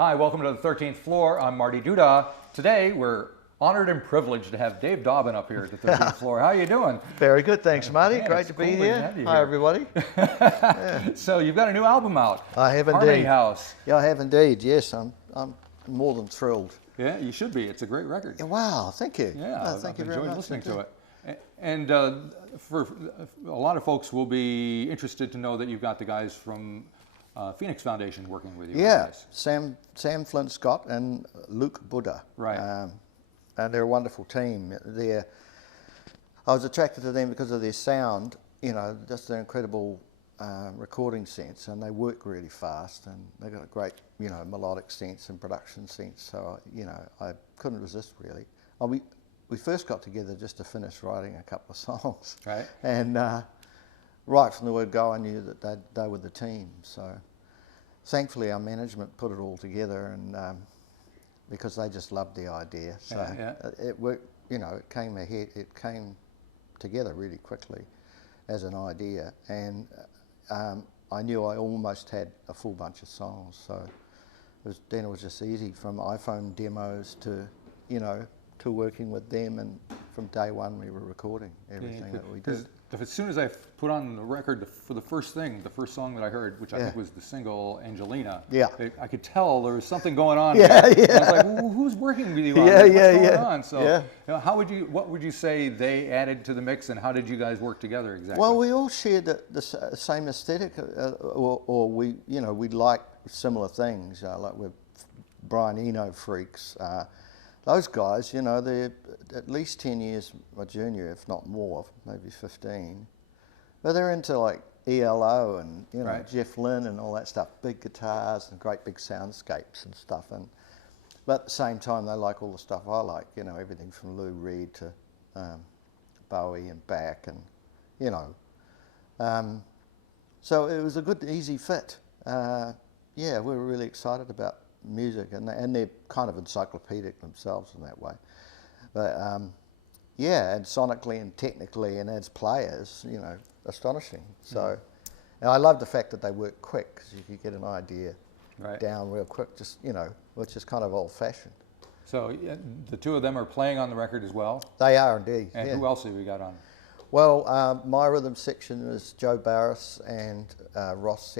Hi, welcome to the 13th floor. I'm Marty Duda. Today we're honored and privileged to have Dave Dobbyn up here at the 13th floor. How are you doing? Very good, thanks, Marty. Man, Great to be here. Hi, everybody. So you've got a new album out. I have Harmony indeed. House. Yeah, I have indeed. Yes, I'm more than thrilled. Yeah, you should be. It's a great record. Yeah, wow, thank you. Yeah, thank you I've very enjoyed much. listening to it. And for a lot of folks will be interested to know that you've got the guys from Phoenix Foundation working with you. Yeah, Sam Flint Scott and Luke Buddha. Right. And they're a wonderful team. I was attracted to them because of their sound, you know, just their incredible recording sense, and they work really fast, and they've got a great, you know, melodic sense and production sense. So, you know, I couldn't resist really. We first got together just to finish writing a couple of songs. Right. And right from the word go, I knew that they were the team. So thankfully our management put it all together, and because they just loved the idea. So it worked, you know, it came together really quickly as an idea, and I knew I almost had a full bunch of songs. So then it was just easy from iPhone demos to, you know, to working with them, and from day one we were recording everything that we did. As soon as I put on the record for the first song that I heard, which I think was the single Angelina, I could tell there was something going on. Yeah, there. I was like, well, who's working with you on this? What's going on? So, you know, what would you say they added to the mix, and how did you guys work together exactly? Well, we all shared the same aesthetic, or we, you know, we like similar things. Like we're Brian Eno freaks. Those guys, you know, they're at least 10 years my junior, if not more, maybe 15. But they're into like ELO and, you know, Jeff Lynne and all that stuff, big guitars and great big soundscapes and stuff. But at the same time, they like all the stuff I like, you know, everything from Lou Reed to Bowie and Bach, and, you know. So it was a good, easy fit. Yeah, we were really excited about music, and they're kind of encyclopedic themselves in that way. But yeah, and sonically and technically and as players, you know, astonishing. So and I love the fact that they work quick, because you could get an idea down real quick, just, you know, which is kind of old-fashioned. So the two of them are playing on the record as well? They are indeed. And who else have we got on? Well, my rhythm section is Joe Barris and Ross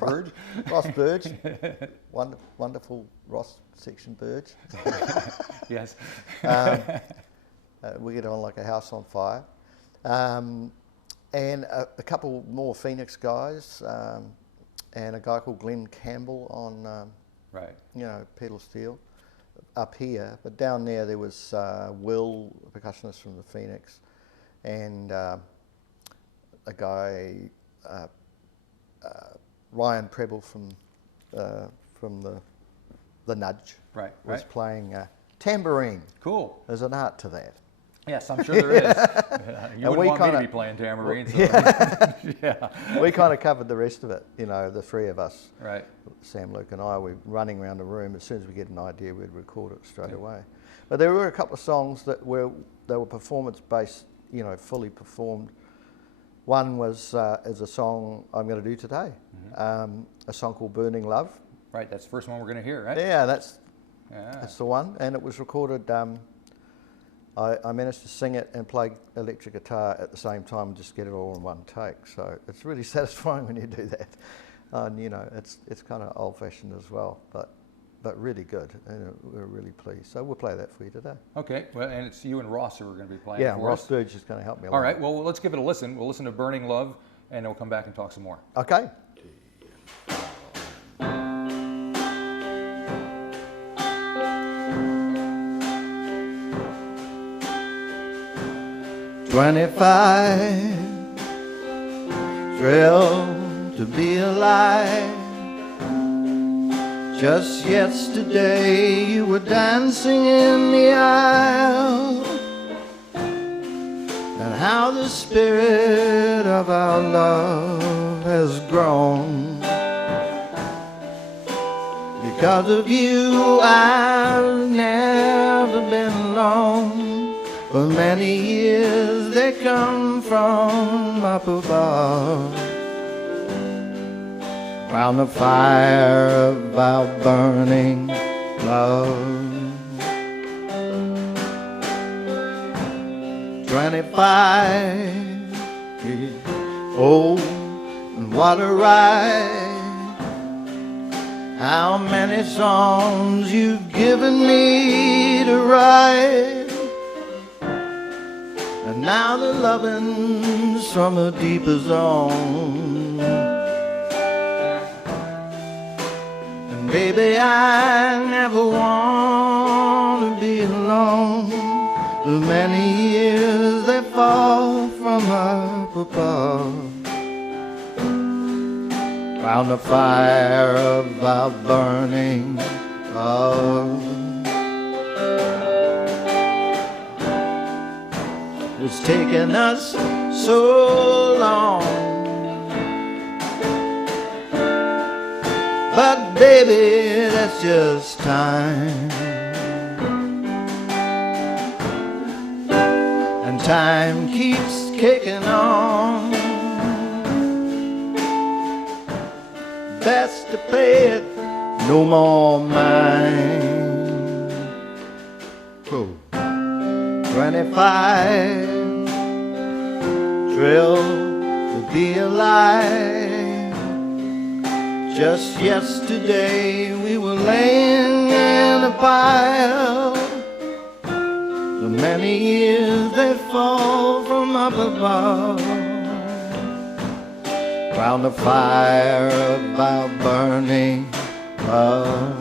Burge. Ross Burge. Wonderful Ross section Burge. Yes. We get on like a house on fire. And a couple more Phoenix guys, and a guy called Glenn Campbell on, you know, pedal steel up here. But down there was Will, a percussionist from the Phoenix, and a guy, Ryan Preble from the Nudge, was playing tambourine. Cool. There's an art to that. Yes, I'm sure there is. You wouldn't want me to be playing tambourine. So. We kind of covered the rest of it, you know, the three of us. Right. Sam, Luke and I, we're running around the room. As soon as we get an idea, we'd record it straight away. But there were a couple of songs that were performance-based, you know, fully performed. One was is a song I'm going to do today, a song called Burning Love. Right, that's the first one we're going to hear, right? Yeah, that's the one. And it was recorded, I managed to sing it and play electric guitar at the same time and just get it all in one take. So it's really satisfying when you do that. And, you know, it's kind of old-fashioned as well, but really good, and we're really pleased. So we'll play that for you today. Okay, well, and it's you and Ross who are going to be playing for us. Yeah, Ross Burge is going to help me along. All right, well, let's give it a listen. We'll listen to Burning Love, and we'll come back and talk some more. Okay. "25, thrilled to be alive. Just yesterday you were dancing in the aisle, and how the spirit of our love has grown. Because of you I've never been alone. For many years they come from up above. round the fire of our burning love. 25 years old, and what a ride. How many songs you've given me to write, and now the loving's from a deeper zone. And baby, I never want to be alone. The many years they fall from up above, round the fire of our burning love. It's taken us so long, but baby, that's just time. And time keeps kicking on. Best to play it no more mine. Oh. 25, thrilled to be alive. Just yesterday we were laying in a pile. The many years they fall from up above, round the fire of our burning love.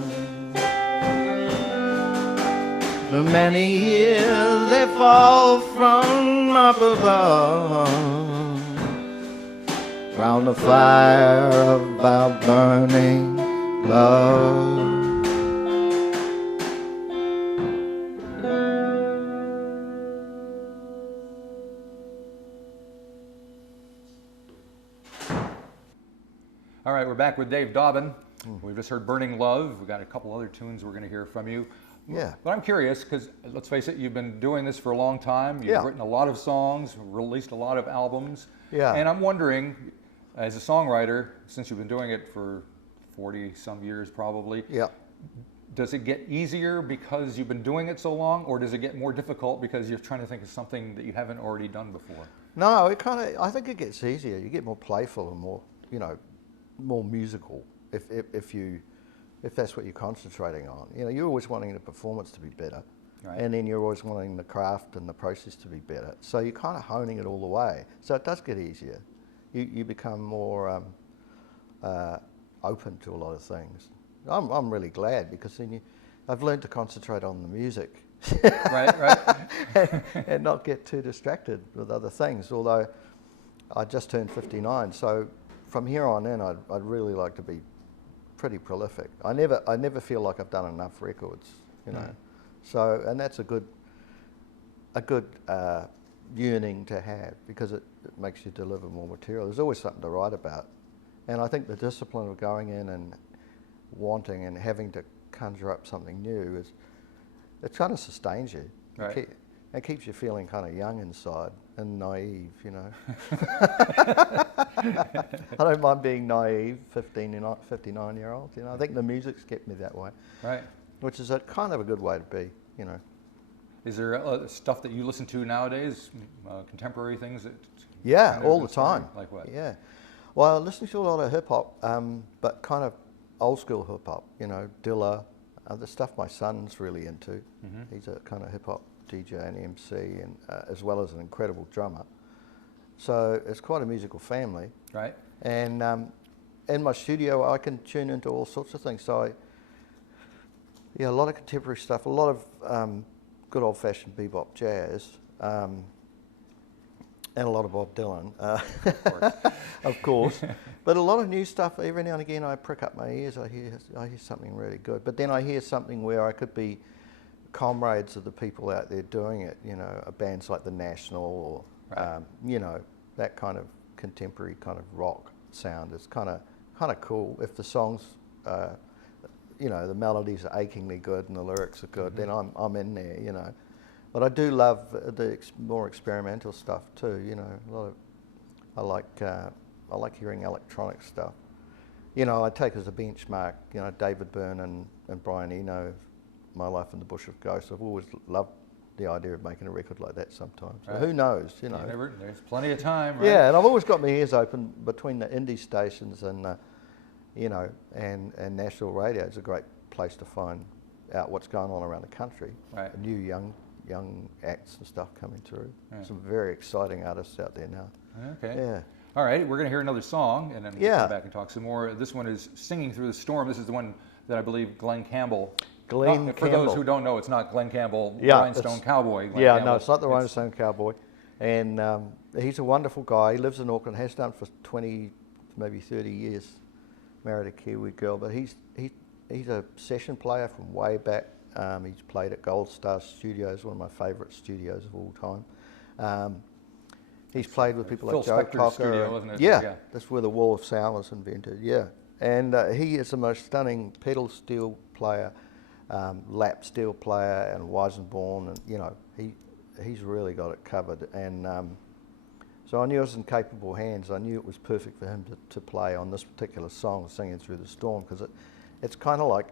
The many years they fall from up above, round the fire of our burning love. All right, we're back with Dave Dobbyn. We've just heard Burning Love. We've got a couple other tunes we're going to hear from you. Yeah. But I'm curious, because let's face it, you've been doing this for a long time. You've written a lot of songs, released a lot of albums. Yeah. And I'm wondering, as a songwriter, since you've been doing it for 40-some years probably, does it get easier because you've been doing it so long, or does it get more difficult because you're trying to think of something that you haven't already done before? No, I think it gets easier. You get more playful and more, more musical if that's what you're concentrating on. You're always wanting the performance to be better, right. And then you're always wanting the craft and the process to be better. So you're kind of honing it all the way. So it does get easier. You become more open to a lot of things. I'm really glad, because then I've learned to concentrate on the music. Right. and not get too distracted with other things. Although I just turned 59, so from here on in, I'd really like to be pretty prolific. I never feel like I've done enough records, So, and that's a good yearning to have, because it makes you deliver more material. There's always something to write about, and I think the discipline of going in and wanting and having to conjure up something new it kind of sustains you. Right. It keeps you feeling kind of young inside and naive, I don't mind being naive, 59-year-old. I think the music's kept me that way. Right. Which is kind of a good way to be, Is there stuff that you listen to nowadays, contemporary things that? Yeah, all the time. Like what? Yeah. Well, I listen to a lot of hip hop, but kind of old school hip hop. Dilla, the stuff my son's really into. Mm-hmm. He's a kind of hip hop DJ and MC, and as well as an incredible drummer. So it's quite a musical family. Right. And in my studio, I can tune into all sorts of things. So a lot of contemporary stuff, a lot of good old-fashioned bebop jazz, and a lot of Bob Dylan, of course. But a lot of new stuff. Every now and again, I prick up my ears. I hear something really good. But then I hear something where I could be comrades of the people out there doing it. Bands like the National, or right. That kind of contemporary kind of rock sound. It's kind of cool if the songs, the melodies are achingly good and the lyrics are good. Mm-hmm. Then I'm in there. But I do love the more experimental stuff too. A lot of I like hearing electronic stuff, you know, I take as a benchmark, you know, David Byrne and Brian Eno, My Life in the Bush of Ghosts. I've always loved the idea of making a record like that sometimes. So who knows, you know. There's plenty of time, right? Yeah, and I've always got my ears open between the indie stations and, you know, and national radio. It's a great place to find out what's going on around the country. Right. New young acts and stuff coming through. Some very exciting artists out there now. Okay. Yeah. All right, we're going to hear another song, and then we'll come back and talk some more. This one is Singing Through the Storm. This is the one that I believe Glenn Campbell. For those who don't know, it's not Glenn Campbell, Rhinestone Cowboy. No, it's not the Rhinestone Cowboy. And he's a wonderful guy. He lives in Auckland, has done for 20, maybe 30 years. Married a Kiwi girl, but he's a session player from way back. He's played at Gold Star Studios, one of my favourite studios of all time. He's played with people like Joe Cocker. Studio, isn't it? Yeah, that's where the Wall of Sound was invented. Yeah, and he is the most stunning pedal steel player, lap steel player, and Weizenborn, and you know he's really got it covered. And so I knew it was in capable hands. I knew it was perfect for him to play on this particular song, Singing Through the Storm, because it's kind of like,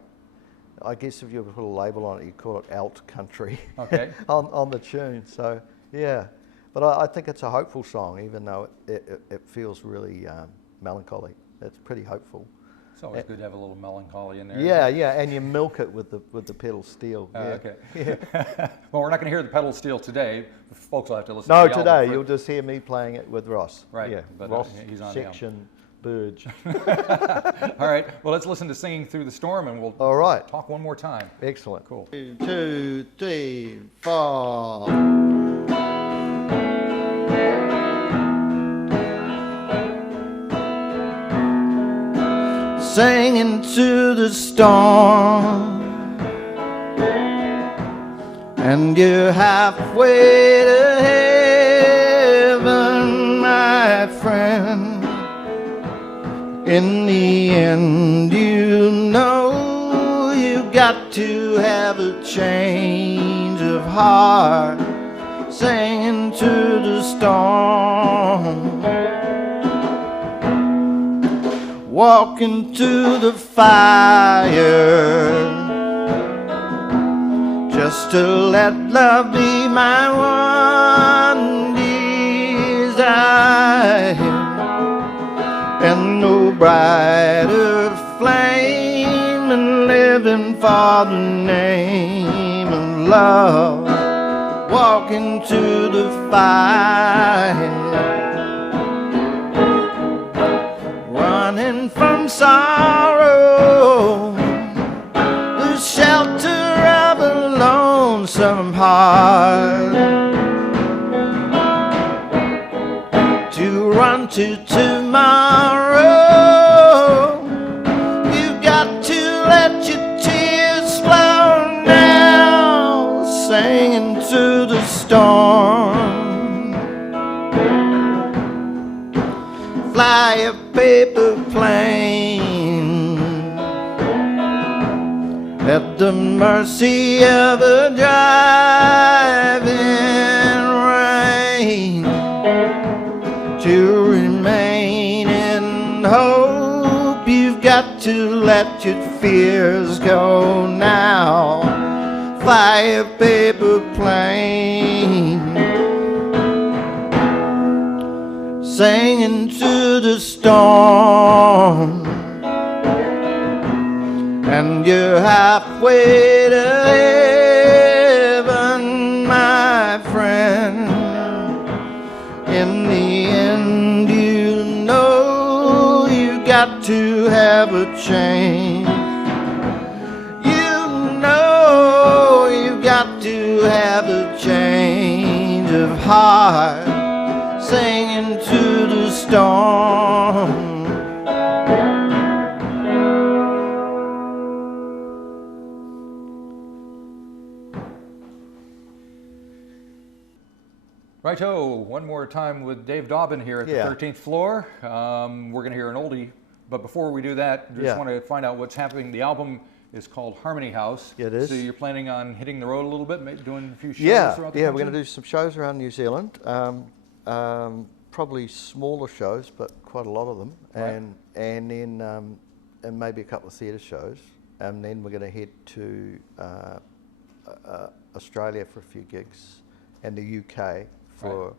I guess if you put a label on it, you call it alt country. Okay. on the tune. So yeah. But I think it's a hopeful song, even though it feels really melancholy. It's pretty hopeful. It's always good to have a little melancholy in there. Yeah, and you milk it with the pedal steel. Okay. Yeah. Well, we're not going to hear the pedal steel today. Folks will have to listen. No, to the today album you'll just hear me playing it with Ross. Right. Yeah. But, Ross he's on section Burge. All right. Well, let's listen to "Singing Through the Storm," and we'll talk one more time. Excellent. Cool. 1, 2, 3, 4. Singing to the storm, and you're halfway to heaven, my friend. In the end, you know you got to have a change of heart. Singing to the storm, walk into the fire, just to let love be my one desire, and no brighter flame than living for the name of love. Walk into the fire, running from sorrow, the shelter of a lonesome heart, to run to tomorrow. You've got to let your tears flow now, singing to the storm. Fly a paper plane at the mercy of a driving rain, to remain in hope. You've got to let your fears go now. Fly a paper plane, singing to the storm, and you're halfway to heaven, my friend. In the end, you know you got to have a change. You know you got to have a change of heart, singing to the storm. Righto, one more time with Dave Dobbyn here at the 13th floor. We're going to hear an oldie, but before we do that, just want to find out what's happening. The album is called Harmony House. It is. So you're planning on hitting the road a little bit, doing a few shows throughout the country? We're going to do some shows around New Zealand. Probably smaller shows, but quite a lot of them. Right. And then and maybe a couple of theatre shows, and then we're going to head to Australia for a few gigs, and the UK for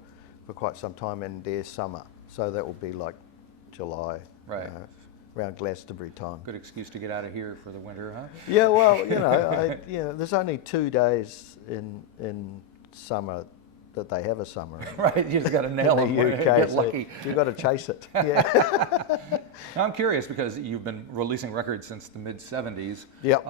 quite some time, and their summer. So that will be like July, around Glastonbury time. Good excuse to get out of here for the winter, huh? Yeah, well, you know, there's only 2 days in summer that they have a summer. Right, you just got to nail it. Get lucky. So you got to chase it. Yeah. Now, I'm curious because you've been releasing records since the mid '70s. Yep.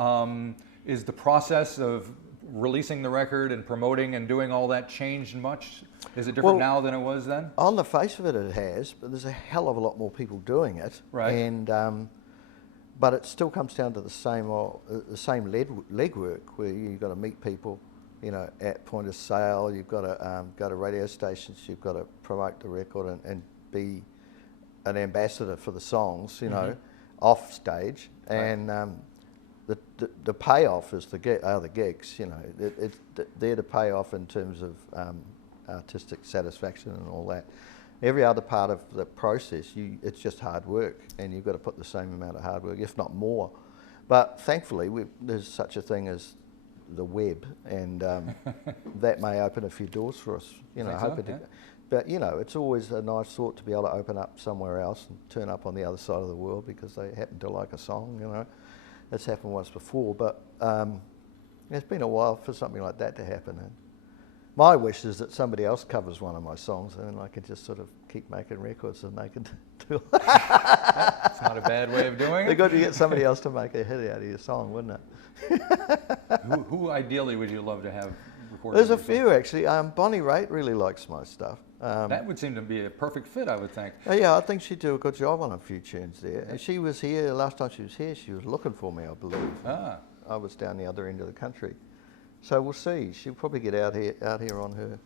Is the process of releasing the record and promoting and doing all that changed much? Is it different now than it was then? On the face of it, it has, but there's a hell of a lot more people doing it. Right. And but it still comes down to the same legwork where you've got to meet people, you know, at point of sale. You've got to go to radio stations. You've got to promote the record and be an ambassador for the songs, you know, off stage. And the payoff is the gigs, you know. They're the payoff in terms of artistic satisfaction and all that. Every other part of the process, it's just hard work, and you've got to put the same amount of hard work, if not more. But thankfully, there's such a thing as the web, and that may open a few doors for us. You know, but you know, it's always a nice thought to be able to open up somewhere else and turn up on the other side of the world because they happen to like a song. You know, it's happened once before, but it's been a while for something like that to happen. And my wish is that somebody else covers one of my songs, and then I can just sort of keep making records and they can do it. It's not a bad way of doing it. They've got to get somebody else to make a hit out of your song, wouldn't it? Who ideally would you love to have recorded? There's a few actually. Bonnie Raitt really likes my stuff. That would seem to be a perfect fit, I would think. Yeah, I think she'd do a good job on a few tunes there. And she was here, last time she was here, she was looking for me, I believe. I was down the other end of the country. So we'll see. She'll probably get out here on her,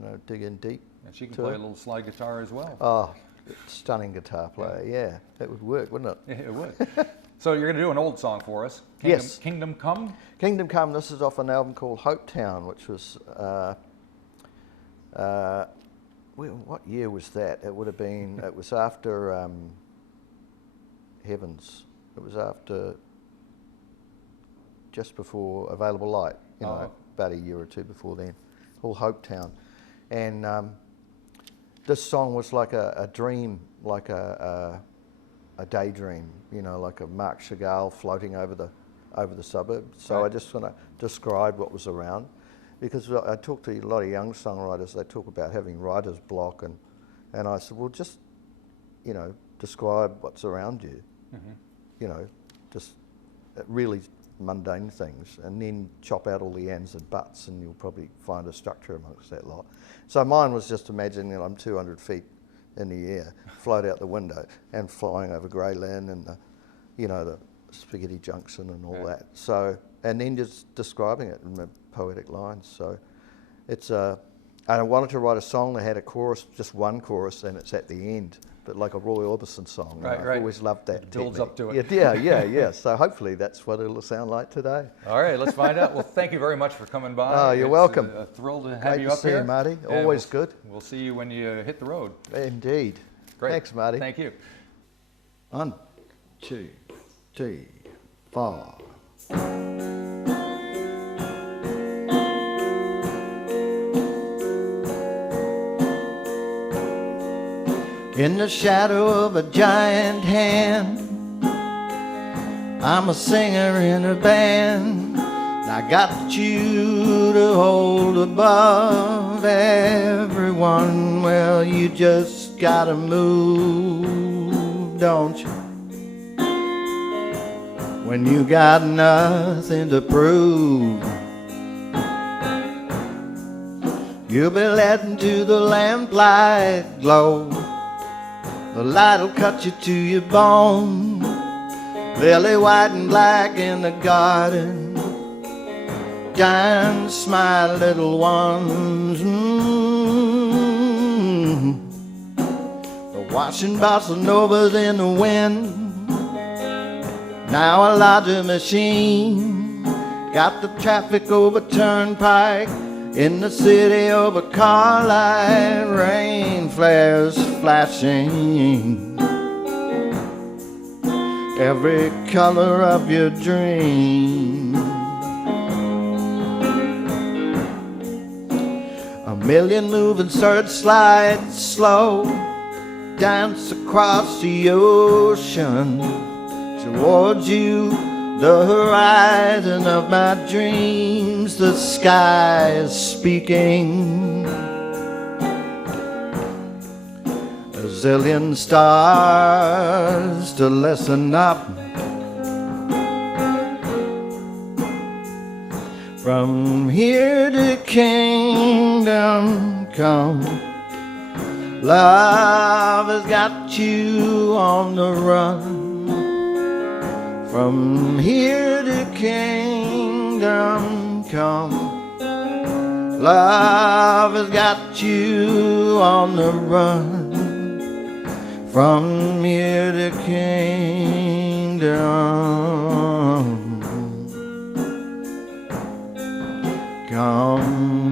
you know, dig in deep. And she can play a little slide guitar as well. Oh, stunning guitar player, yeah. That would work, wouldn't it? It would. So you're going to do an old song for us. Yes. Kingdom Come? Kingdom Come, this is off an album called Hope Town, which was, what year was that? It would have been, it was after Heavens. It was after, just before Available Light, you know, about a year or two before then, called Hope Town. And this song was like a dream, like a daydream, you know, like a Marc Chagall floating over the suburbs. So I just want to describe what was around, because I talk to a lot of young songwriters. They talk about having writer's block, and I said, well, just, you know, describe what's around you, you know, just really mundane things, and then chop out all the ands and buts, and you'll probably find a structure amongst that lot. So mine was just imagining that I'm 200 feet in the air, float out the window, and flying over grey land and you know, the Spaghetti Junction and all that. So, and then just describing it in poetic lines. So it's and I wanted to write a song that had a chorus, just one chorus, and it's at the end, but like a Roy Orbison song. I've always loved that. It builds up to it. Yeah. So hopefully that's what it'll sound like today. All right, let's find out. Well, thank you very much for coming by. Oh, you're welcome. A thrill to have Great you to up see here. you, Marty. Always good. We'll see you when you hit the road. Indeed. Great. Thanks, Marty. Thank you. 1, 2, 3, 4. In the shadow of a giant hand, I'm a singer in a band. I got you to hold above everyone. Well, you just gotta move, don't you? When you got nothing to prove, you'll be led into the lamplight glow. The light'll cut you to your bone, lily white and black in the garden. Dance, my little ones. The washing bossa novas in the wind. Now a larger machine got the traffic over turnpike. In the city over car light, rain flares flashing. every color of your dream. A million moving searchlights slow dance across the ocean towards you, the horizon of my dreams. The sky is speaking. A zillion stars to listen up. From here to kingdom come, love has got you on the run. From here to kingdom come, love has got you on the run. From here to kingdom come.